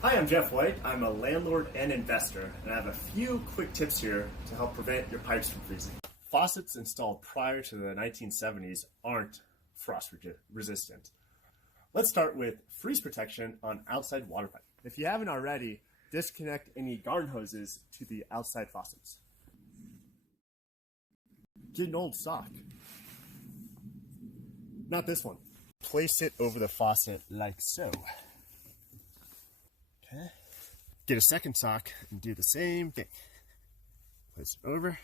Hi, I'm Jeff White. I'm a landlord and investor, and I have a few quick tips here to help prevent your pipes from freezing. Faucets installed prior to the 1970s aren't frost resistant. Let's start with freeze protection on outside water pipe. If you haven't already, disconnect any garden hoses to the outside faucets. Get an old sock. Not this one. Place it over the faucet like so. Okay. Get a second sock and do the same thing. Place it over,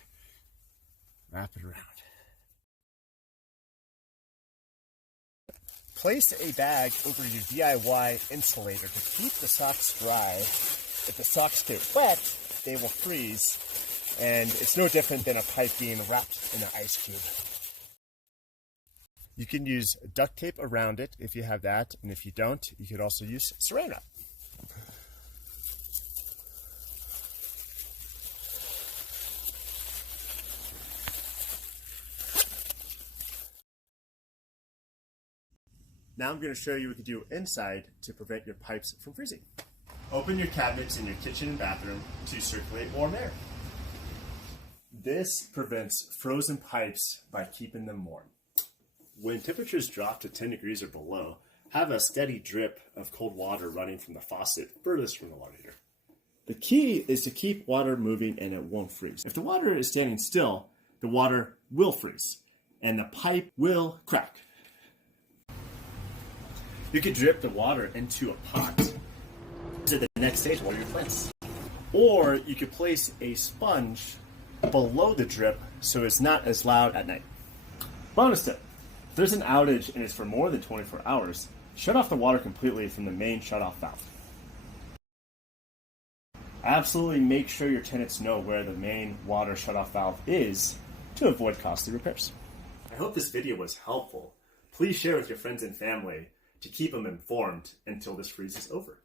wrap it around. Place a bag over your DIY insulator to keep the socks dry. If the socks get wet, they will freeze, and it's no different than a pipe being wrapped in an ice cube. You can use duct tape around it if you have that, and if you don't, you could also use saran wrap. Now I'm going to show you what you can do inside to prevent your pipes from freezing. Open your cabinets in your kitchen and bathroom to circulate warm air. This prevents frozen pipes by keeping them warm. When temperatures drop to 10 degrees or below, have a steady drip of cold water running from the faucet furthest from the water heater. The key is to keep water moving and it won't freeze. If the water is standing still, the water will freeze and the pipe will crack. You could drip the water into a pot to the next stage water your plants. Or you could place a sponge below the drip so it's not as loud at night. Bonus tip, if there's an outage and it's for more than 24 hours, shut off the water completely from the main shutoff valve. Absolutely make sure your tenants know where the main water shutoff valve is to avoid costly repairs. I hope this video was helpful. Please share with your friends and family to keep them informed until this freeze is over.